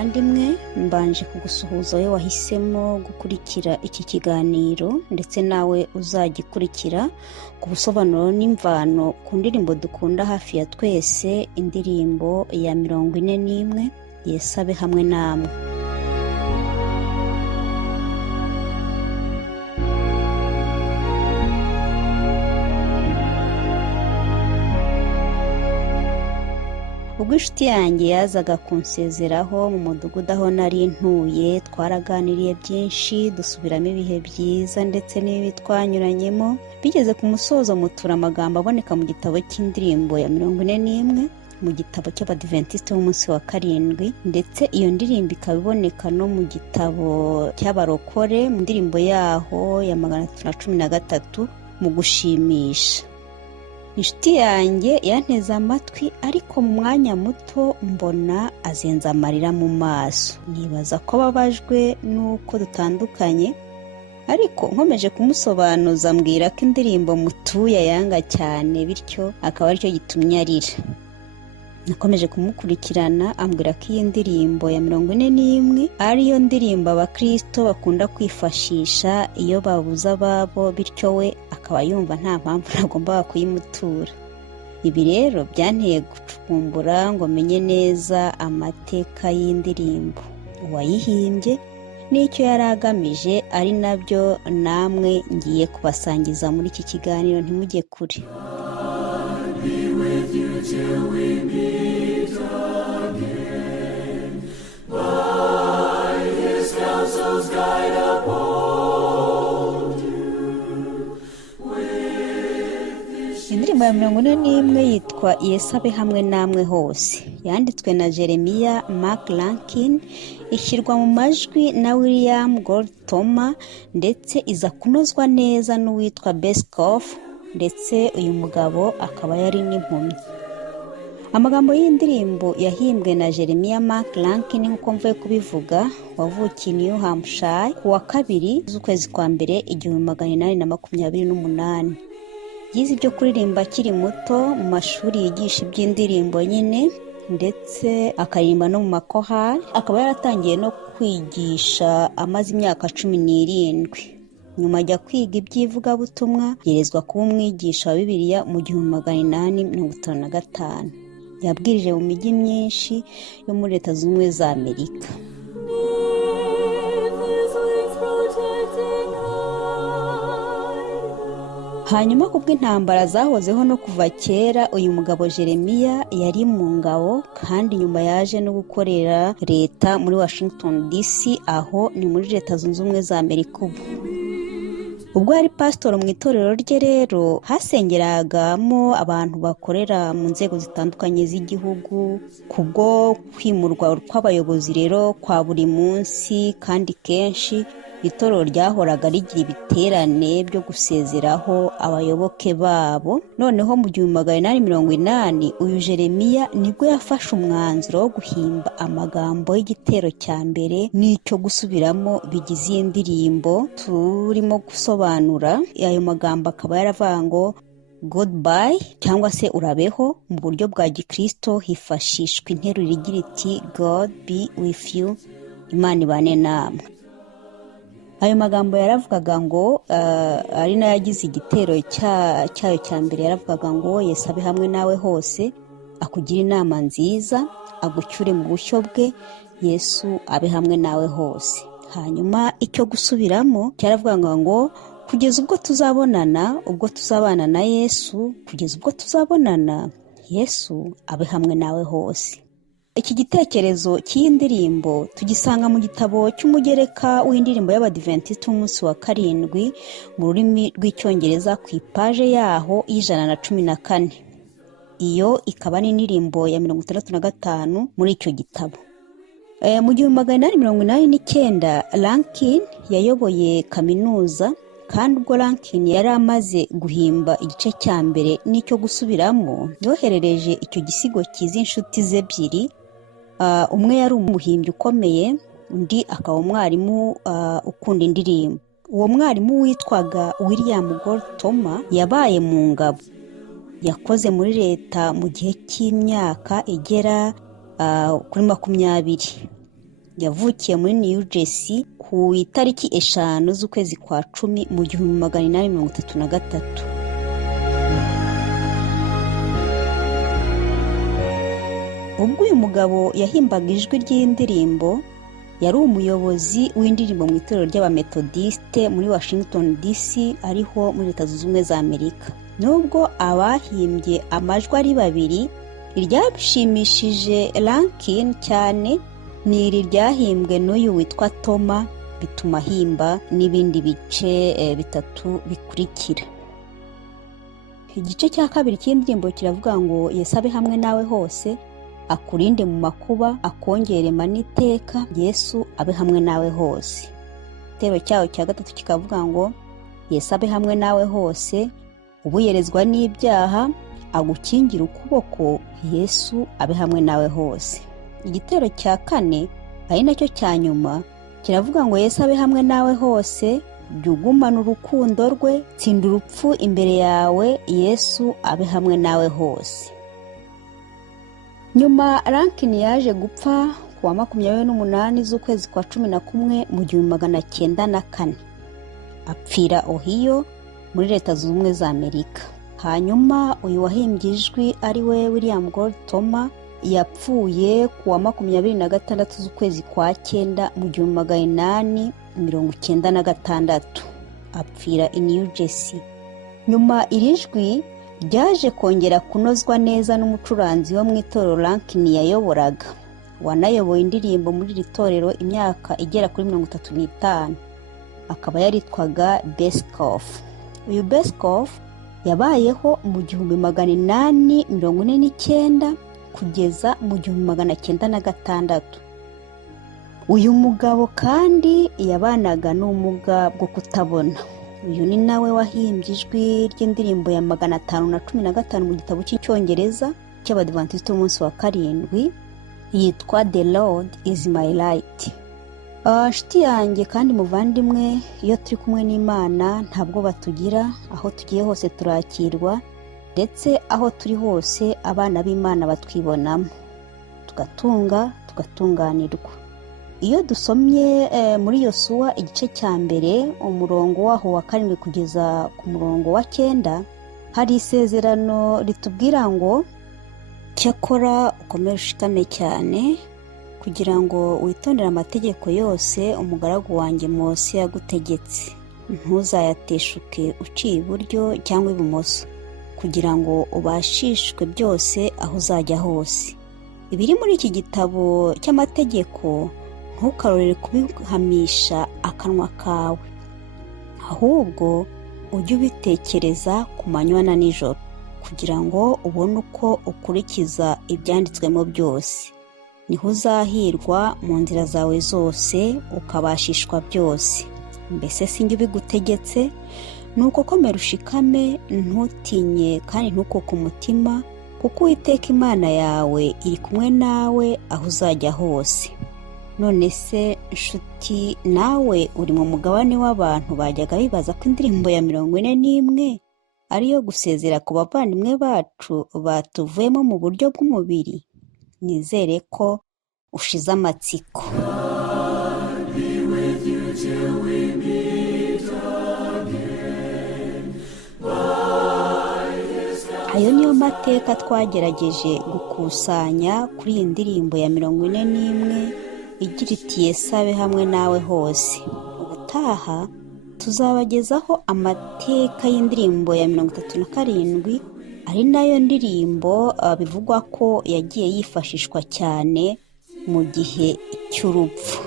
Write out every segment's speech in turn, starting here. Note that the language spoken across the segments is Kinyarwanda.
muvandimwe, mbanje kugusuhuza we wahisemo gukurikira iki kiganiro ndetse nawe uzagikurikira ku busobanuro n'imvano ku ndirimbo dukunda hafi ya twese, indirimbo ya 41 Yesu abe hamwe namwe. Ubwo inshuti yanjye yazaga kunsezeraho mu mudugudu aho nari ntuye, twaraganiriye byinshi, dusubiramo ibihe byiza ndetse n'ibi twanyuranyemo. Bigeze ku musozo mutura amagambo aboneka mu gitabo cy'indirimbo ya 41 mu gitabo cy'Abadventiste b'umunsi wa karindwi, ndetse iyo ndirimbo ikaba iboneka no mu gitabo cy'abarokore mu ndirimbo yaho ya 313 mu gushimisha. Inshuti yanjye yanteze amatwi, ariko mu mwanya muto mbona azenza amarira mu maso. Nibaza ko babajwe nuko dutandukanye, ariko nkomeje kumusobanuza mbwira ko indirimbo mutuye yanga cyane, bityo akaba aricyo gitumye arira. Nakomeje kumukurikirana ambwira ko iyi ndirimbo ya 41 ariyo ndirimbo abakristo bakunda kwifashisha iyo babuza ababo, bityo we akaba yumva nta mpamvu nagomba kuyimutura. Ibi rero byanteye gucukumbura ngo menye neza amateka y'indirimbo, uwayihimbye n'icyo yari agamije, ari nabyo namwe ngiye kubasangiza muri iki kiganiro. Ntimujye kure. Be with you till we meet again. By his counsel's guide uphold you. Indirimbo ya 41 yitwa Yesu abe hamwe namwe hose, yanditswe na Jeremiah McLaughlin, ishyirwa mu majwi na William Goldtoma, ndetse iza kunozwa neza n'uwitwa Beskoff, ndetse uyu mugabo akaba yari n'impumyi. Amagambo y'indirimbo yahimbwe na Jeremiah McLaughlin nk'uko mvuye kubivuga, wavukiye New Hampshire ku wa 2 z'ukwezi kwa mbere 1828. Yize ibyo kuririmba akiri muto mu mashuri yigisha iby'indirimbo nyine, ndetse akaririmba no mu makorali. Akaba yaratangiye no kwigisha amaze imyaka 17. Nyuma ajya kwiga iby'ivugabutumwa, yerezwa kuba umwigisha wa Bibiliya mu 1855. Yabwirije mu mijyi myinshi yo muri Leta Zunze Ubumwe za Amerika. Hanyuma kubw'intambara zahozeho no kuva kera, uyu mugabo Jeremiah yari mu ngabo, kandi nyuma yaje no gukorera leta muri Washington DC, aho ni muri Leta Zunze Ubumwe za Amerika. Ubwo yari pastor mu itorero rye rero hasengeragamo abantu bakorera mu nzego zitandukanye z'igihugu. Kubwo kwimurwa kw'abayobozi rero kwa buri munsi kandi kenshi, itorero ryahoraga rigira ibiterane byo gusezeraho abayoboke babo. Noneho mu 1880 uyu Jeremiah nibwo yafashe umwanzuro wo guhimba amagambo y'igitero cya mbere n'icyo gusubiramo bigize iyi ndirimbo turimo gusobanura. Ayo magambo akaba yaravuga ngo goodbye cyangwa se urabeho. Mu buryo bwa gikristo hifashishwa interuro igira iti God be with you, Imana ibane namwe. Ayo magambo yaravugaga ngo ari nayo yagize igitero cyayo cya mbere. Yaravugaga ngo Yesu abe hamwe nawe hose, akugira inama nziza, agucyure mu bushyo bwe, Yesu abe hamwe nawe hose. Hanyuma icyo gusubiramo cyaravugaga ngo kugeza ubwo tuzabonana, ubwo tuzabana na Yesu, kugeza ubwo tuzabonana, Yesu abe hamwe nawe hose. Iki gitekerezo cy'indirimbo tugisanga mu gitabo cy'umugereka w'indirimbo y'Abadventiste b'umunsi wa karindwi mu rurimi rw'icyongereza ku ipaje yaho y'114. Iyo ikaba ni indirimbo ya 65 muri icyo gitabo. Mu 1889 Rankin yayoboye kaminuza, kandi ubwo Rankin yari amaze guhimba igice cya mbere n'icyo gusubiramo, yoherereje icyo gisigo cyiza inshuti ze ebyiri. Umwe yari umuhimbyi ukomeye, undi akaba umwarimu ukunda indirimbo. Uwo mwarimu witwaga William Goldtoma yabaye mu ngabo. Yakoze muri leta mu gihe cy'imyaka igera kuri 20. yavukiye muri New Jersey ku itariki 5 z'ukwezi kwa 10 mu 1833. Ubwo uyu mugabo yahimbaga ijwi ry'indirimbo, yari umuyobozi w'indirimbo mu itorero ry'abametodiste muri Washington DC, ariho muri Leta Zunze Ubumwe za Amerika. Nubwo abahimbye amajwi ari babiri, iryabishimishije Rankin cyane ni iri ryahimbwe n'uyu witwa Toma, bituma ahimba n'ibindi bice 3 bikurikira. Igice cya kabiri cy'indirimbo kiravuga ngo Yesu abe hamwe nawe hose, akurinde mu makuba, akongere maniteka, Yesu abe hamwe nawe hose. Igitero cyawo cya gatatu kikavuga ngo Yesu abe hamwe nawe hose, ubuyerezwa n'ibyaha, agukingira ukuboko, Yesu abe hamwe nawe hose. Igitero cya kane ari nacyo cya nyuma kiravuga ngo Yesu abe hamwe nawe hose, jugumana urukundo rwe, tsinda urupfu imbere yawe, Yesu abe hamwe nawe hose. Nyuma Rankin yaje gupfa ku wa 28 z'ukwezi kwa 11 mu 1904, apfira Ohio muri Leta Zunze Ubumwe za Amerika. Hanyuma uyu wahimbye ijwi ari we William Gold Toma yapfuye ku wa 26 z'ukwezi kwa 9 mu 1896, apfira i New Jersey. Nyuma iri jwi ryaje kongera kunozwa neza n'umucuranzi wo mu itorero Rankin yayoboraga, wanayoboye indirimbo muri iri torero imyaka igera kuri 35, akaba yaritwaga Beskoff. Uyu Beskoff yabayeho mu 1849 kugeza mu 1906. Uyu mugabo kandi yabanaga n'ubumuga bwo kutabona. Uyu ni nawe wahimbye ijwi ry'indirimbo ya 515 mu gitabo cy'icyongereza cy'Abadventiste b'umunsi wa 7 yitwa The Lord is my light. Shiti yanjye kandi muvandimwe, iyo turi kumwe n'Imana ntabwo batugira, aho tugiye hose turakirwa, ndetse aho turi hose abana b'Imana batwibonamo, tugatunga tugatunganirwa. Iyo dusomye muri Yosuwa igice cya mbere umurongo waho wa 7 kugeza ku murongo wa 9, hari isezerano ritubwira ngo cyakora ukomere ushikame cyane kugira ngo witondere amategeko yose umugaragu wanjye Mose yagutegetse, ntuzayateshuke uciye iburyo cyangwa ibumoso, kugira ngo ubashishwe byose aho uzajya hose. Ibiri muri iki gitabo cy'amategeko ntukarorere kubihamisha akanwa kawe, ahubwo ujye ubitekereza ku manywa na nijoro, kugira ngo ubone uko ukurikiza ibyanditswemo byose. Niho uzahirwa mu nzira zawe zose, ukabashishwa byose. Mbese sinjye ubigutegetse? Nuko komera ushikame, ntutinye kandi ntukuke umutima, kuko Uwiteka Imana yawe iri kumwe nawe aho uzajya hose. None se nshuti, nawe uri mu mugabane w'abantu bajyaga bibaza ko indirimbo ya 41 ariyo gusezera ku bavandimwe bacu batuvuyemo mu buryo bw'umubiri? Nizere ko ushize amatsiko. Ayo niyo mateka twagerageje gukusanya kuri iyi ndirimbo ya 41 igira iti Yesu abe hamwe nawe hose. Ubutaha tuzabagezaho amateka y'indirimbo ya 37 ari nayo ndirimbo bivugwa ko yagiye yifashishwa cyane mu gihe cy'urupfu.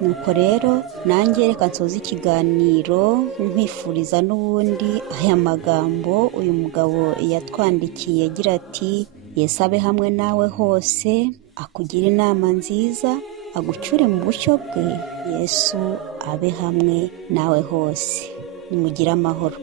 Nuko rero nanjye reka nsoze ikiganiro nkwifuriza n'ubundi aya magambo uyu mugabo yatwandikiye agira ati Yesu abe hamwe nawe hose, akugira inama nziza, agucyure mu bushyo bwe, Yesu abe hamwe nawe hose. Nimugire amahoro.